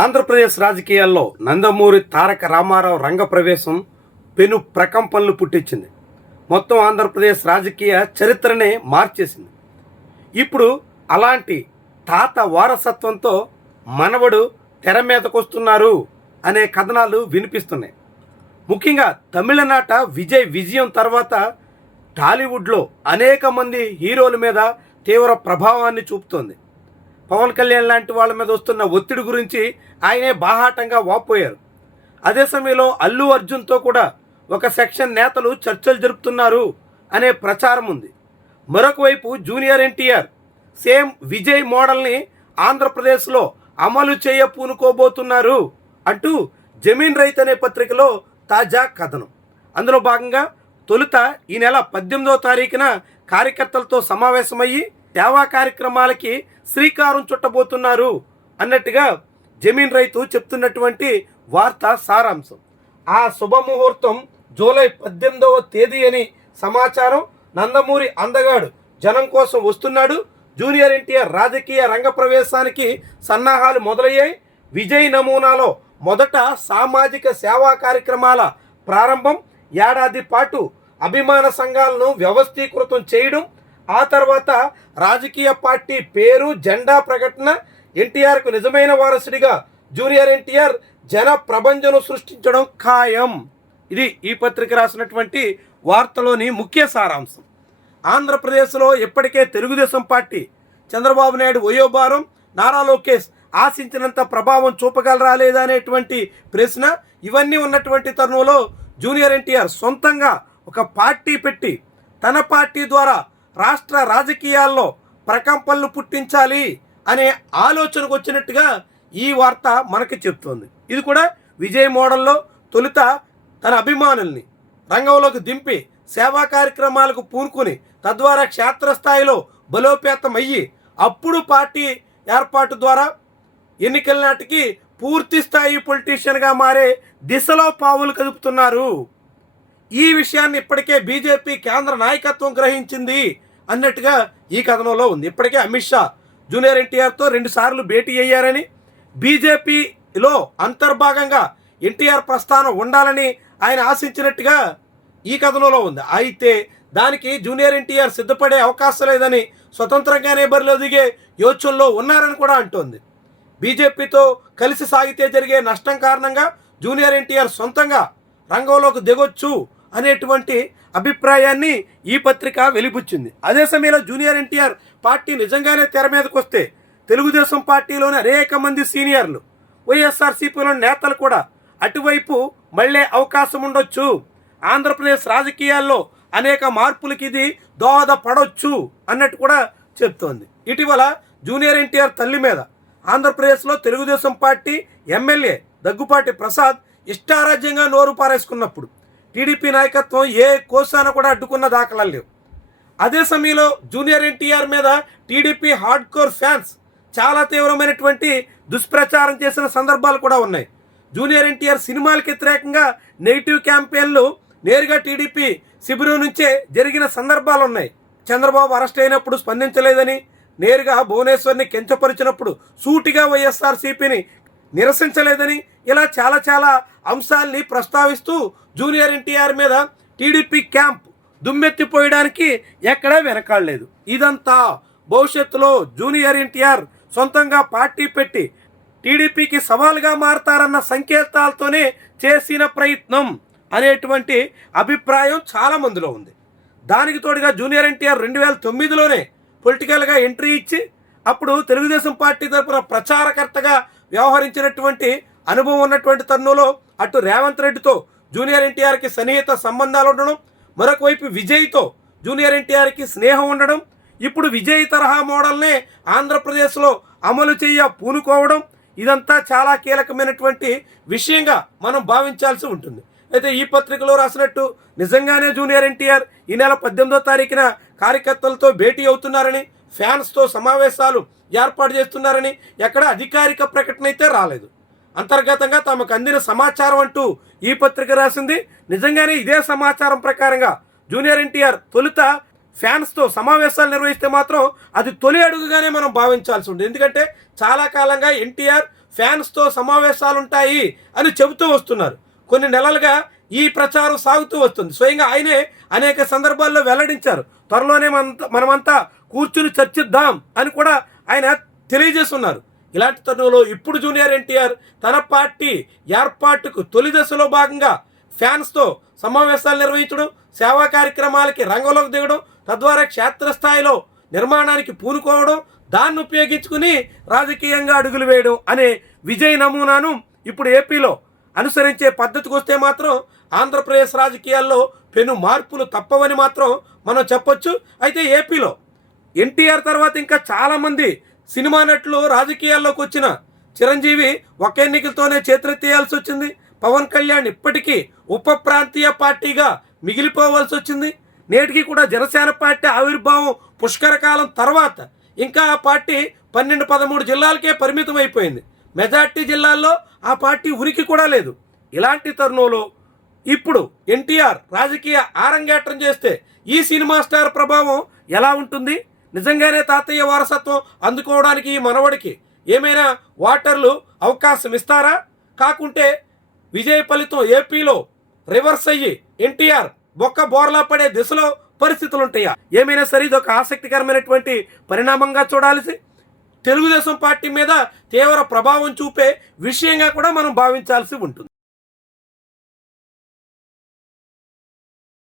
ఆంధ్రప్రదేశ్ రాజకీయాల్లో నందమూరి తారక రామారావు రంగప్రవేశం పెను ప్రకంపనలు పుట్టించింది. మొత్తం ఆంధ్రప్రదేశ్ రాజకీయ చరిత్రనే మార్చేసింది. ఇప్పుడు అలాంటి తాత వారసత్వంతో మనవడు తెర మీదకొస్తున్నారు అనే కథనాలు వినిపిస్తున్నాయి. ముఖ్యంగా తమిళనాట విజయం తర్వాత టాలీవుడ్లో అనేక మంది హీరోల మీద తీవ్ర ప్రభావాన్ని చూపుతోంది. పవన్ కళ్యాణ్ లాంటి వాళ్ళ మీద వస్తున్న ఒత్తిడి గురించి ఆయనే బాహాటంగా వాపోయారు. అదే సమయంలో అల్లు అర్జున్తో కూడా ఒక సెక్షన్ నేతలు చర్చలు జరుపుతున్నారు అనే ప్రచారం ఉంది. మరొక వైపు జూనియర్ ఎన్టీఆర్ సేమ్ విజయ్ మోడల్ని ఆంధ్రప్రదేశ్లో అమలు చేయ పూనుకోబోతున్నారు అంటూ జమీన్ రైతు అనే పత్రికలో తాజా కథనం. అందులో భాగంగా తొలుత ఈ నెల 18వ తారీఖున కార్యకర్తలతో సమావేశమయ్యి సేవా కార్యక్రమాలకి శ్రీకారం చుట్టబోతున్నారు అన్నట్టుగా జమీన్ రైతు చెప్తున్నటువంటి వార్త సారాంశం. ఆ శుభముహూర్తం జూలై 18వ తేదీ అని సమాచారం. నందమూరి అందగాడు జనం కోసం వస్తున్నాడు. జూనియర్ ఎన్టీఆర్ రాజకీయ రంగ ప్రవేశానికి సన్నాహాలు మొదలయ్యాయి. విజయ్ నమూనాలో మొదట సామాజిక సేవా కార్యక్రమాల ప్రారంభం, ఏడాది పాటు అభిమాన సంఘాలను వ్యవస్థీకృతం చేయడం, ఆ తర్వాత రాజకీయ పార్టీ పేరు, జెండా ప్రకటన, ఎన్టీఆర్కు నిజమైన వారసుడిగా జూనియర్ ఎన్టీఆర్ జన ప్రభంజను సృష్టించడం ఖాయం. ఇది ఈ పత్రిక రాసినటువంటి వార్తలోని ముఖ్య సారాంశం. ఆంధ్రప్రదేశ్లో ఇప్పటికే తెలుగుదేశం పార్టీ చంద్రబాబు నాయుడు వయోభారం, నారా లోకేష్ ఆశించినంత ప్రభావం చూపగలరా లేదా అనేటువంటి ప్రశ్న ఇవన్నీ ఉన్నటువంటి తరుణంలో జూనియర్ ఎన్టీఆర్ సొంతంగా ఒక పార్టీ పెట్టి తన పార్టీ ద్వారా రాష్ట్ర రాజకీయాల్లో ప్రకంపనలు పుట్టించాలి అనే ఆలోచనకు వచ్చినట్టుగా ఈ వార్త మనకి చెప్తోంది. ఇది కూడా విజయ్ మోడల్లో తొలుత తన అభిమానుల్ని రంగంలోకి దింపి సేవా కార్యక్రమాలకు పూనుకుని తద్వారా క్షేత్రస్థాయిలో బలోపేతం అయ్యి అప్పుడు పార్టీ ఏర్పాటు ద్వారా ఎన్నికల నాటికి పూర్తి స్థాయి పొలిటీషియన్గా మారే దిశలో పావులు కదుపుతున్నారు. ఈ విషయాన్ని ఇప్పటికే బీజేపీ కేంద్ర నాయకత్వం గ్రహించింది అన్నట్టుగా ఈ కథనంలో ఉంది. ఇప్పటికే అమిత్ షా జూనియర్ ఎన్టీఆర్తో 2 సార్లు భేటీ అయ్యారని, బీజేపీలో అంతర్భాగంగా ఎన్టీఆర్ ప్రస్థానం ఉండాలని ఆయన ఆశించినట్టుగా ఈ కథనంలో ఉంది. అయితే దానికి జూనియర్ ఎన్టీఆర్ సిద్ధపడే అవకాశం లేదని, స్వతంత్రంగానే బరిలో దిగే యోచనలో ఉన్నారని కూడా అంటోంది. బీజేపీతో కలిసి సాగితే జరిగే నష్టం కారణంగా జూనియర్ ఎన్టీఆర్ సొంతంగా రంగంలోకి దిగొచ్చు అనేటువంటి అభిప్రాయాన్ని ఈ పత్రిక వెలిబుచ్చింది. అదే సమయంలో జూనియర్ ఎన్టీఆర్ పార్టీ నిజంగానే తెర మీదకి వస్తే తెలుగుదేశం పార్టీలోని అనేక మంది సీనియర్లు, వైఎస్ఆర్సీపీలోని నేతలు కూడా అటువైపు మళ్ళీ అవకాశం ఉండొచ్చు. ఆంధ్రప్రదేశ్ రాజకీయాల్లో అనేక మార్పులకి ఇది దోహదపడవచ్చు అన్నట్టు కూడా చెప్తోంది. ఇటీవల జూనియర్ ఎన్టీఆర్ తల్లి మీద ఆంధ్రప్రదేశ్లో తెలుగుదేశం పార్టీ ఎమ్మెల్యే దగ్గుపాటి ప్రసాద్ ఇష్టారాజ్యంగా నోరు పారేసుకున్నప్పుడు టీడీపీ నాయకత్వం ఏ కోసాన కూడా అడ్డుకున్న దాఖలాలు లేవు. అదే సమయంలో జూనియర్ ఎన్టీఆర్ మీద టీడీపీ హార్డ్ కోర్ ఫ్యాన్స్ చాలా తీవ్రమైనటువంటి దుష్ప్రచారం చేసిన సందర్భాలు కూడా ఉన్నాయి. జూనియర్ ఎన్టీఆర్ సినిమాలకు వ్యతిరేకంగా నెగిటివ్ క్యాంపెయిన్లు నేరుగా టీడీపీ శిబిరం నుంచే జరిగిన సందర్భాలు ఉన్నాయి. చంద్రబాబు అరెస్ట్ అయినప్పుడు స్పందించలేదని, నేరుగా భువనేశ్వర్ని కించపరిచినప్పుడు సూటిగా వైఎస్ఆర్సీపీని నిరసించలేదని, ఇలా చాలా అంశాల్ని ప్రస్తావిస్తూ జూనియర్ ఎన్టీఆర్ మీద టీడీపీ క్యాంప్ దుమ్మెత్తిపోయడానికి ఎక్కడా వెనకాడలేదు. ఇదంతా భవిష్యత్తులో జూనియర్ ఎన్టీఆర్ సొంతంగా పార్టీ పెట్టి టీడీపీకి సవాల్గా మారతారన్న సంకేతాలతోనే చేసిన ప్రయత్నం అనేటువంటి అభిప్రాయం చాలా మందిలో ఉంది. దానికి తోడుగా జూనియర్ ఎన్టీఆర్ 2009లోనే పొలిటికల్గా ఎంట్రీ ఇచ్చి అప్పుడు తెలుగుదేశం పార్టీ తరపున ప్రచారకర్తగా వ్యవహరించినటువంటి అనుభవం ఉన్నటువంటి తరుణంలో అటు రేవంత్ రెడ్డితో జూనియర్ ఎన్టీఆర్కి సన్నిహిత సంబంధాలు ఉండడం, మరొక వైపు విజయ్తో జూనియర్ ఎన్టీఆర్కి స్నేహం ఉండడం, ఇప్పుడు విజయ్ తరహా మోడల్నే ఆంధ్రప్రదేశ్లో అమలు పూనుకోవడం, ఇదంతా చాలా కీలకమైనటువంటి విషయంగా మనం భావించాల్సి ఉంటుంది. అయితే ఈ పత్రికలో రాసినట్టు నిజంగానే జూనియర్ ఎన్టీఆర్ ఈ నెల 18వ తారీఖున కార్యకర్తలతో భేటీ అవుతున్నారని, ఫ్యాన్స్తో సమావేశాలు ఏర్పాటు చేస్తున్నారని ఎక్కడ అధికారిక ప్రకటన అయితే రాలేదు. అంతర్గతంగా తమకు అందిన సమాచారం అంటూ ఈ పత్రిక రాసింది. నిజంగానే ఇదే సమాచారం ప్రకారంగా జూనియర్ ఎన్టీఆర్ తొలుత ఫ్యాన్స్తో సమావేశాలు నిర్వహిస్తే మాత్రం అది తొలి అడుగుగానే మనం భావించాల్సి ఉంటుంది. ఎందుకంటే చాలా కాలంగా ఎన్టీఆర్ ఫ్యాన్స్తో సమావేశాలుంటాయి అని చెబుతూ వస్తున్నారు. కొన్ని నెలలుగా ఈ ప్రచారం సాగుతూ వస్తుంది. స్వయంగా ఆయనే అనేక సందర్భాల్లో వెల్లడించారు. త్వరలోనే మనమంతా కూర్చుని చర్చిద్దాం అని కూడా ఆయన తెలియజేస్తున్నారు. ఇలాంటి తరుణంలో ఇప్పుడు జూనియర్ ఎన్టీఆర్ తన పార్టీ ఏర్పాటుకు తొలి దశలో భాగంగా ఫ్యాన్స్తో సమావేశాలు నిర్వహించడం, సేవా కార్యక్రమాలకి రంగంలోకి దిగడం, తద్వారా క్షేత్రస్థాయిలో నిర్మాణానికి పూనుకోవడం, దాన్ని ఉపయోగించుకుని రాజకీయంగా అడుగులు వేయడం అనే విజయ నమూనాను ఇప్పుడు ఏపీలో అనుసరించే పద్ధతికి వస్తే మాత్రం ఆంధ్రప్రదేశ్ రాజకీయాల్లో పెను మార్పులు తప్పవని మాత్రం మనం చెప్పొచ్చు. అయితే ఏపీలో ఎన్టీఆర్ తర్వాత ఇంకా చాలామంది సినిమా నటులు రాజకీయాల్లోకి వచ్చిన చిరంజీవి ఒక ఎన్నికలతోనే చేతులెత్తేయాల్సి వచ్చింది. పవన్ కళ్యాణ్ ఇప్పటికీ ఉప ప్రాంతీయ పార్టీగా మిగిలిపోవాల్సి వచ్చింది. నేటికి కూడా జనసేన పార్టీ ఆవిర్భావం పుష్కర కాలం తర్వాత ఇంకా ఆ పార్టీ 12-13 జిల్లాలకే పరిమితం అయిపోయింది. మెజార్టీ జిల్లాల్లో ఆ పార్టీ ఉనికి కూడా లేదు. ఇలాంటి తరుణంలో ఇప్పుడు ఎన్టీఆర్ రాజకీయ ఆరంగేట్రం చేస్తే ఈ సినిమా స్టార్ ప్రభావం ఎలా ఉంటుంది? నిజంగానే తాతయ్య వారసత్వం అందుకోవడానికి ఈ మనవడికి ఏమైనా ఓటర్లు అవకాశం ఇస్తారా? కాకుంటే విజయ ఫలితం ఏపీలో రివర్స్ అయ్యి ఎన్టీఆర్ బొక్క బోర్లా పడే దిశలో పరిస్థితులు ఉంటాయా? ఏమైనా సరే ఇది ఒక ఆసక్తికరమైనటువంటి పరిణామంగా చూడాల్సి, తెలుగుదేశం పార్టీ మీద తీవ్ర ప్రభావం చూపే విషయంగా కూడా మనం భావించాల్సి ఉంటుంది.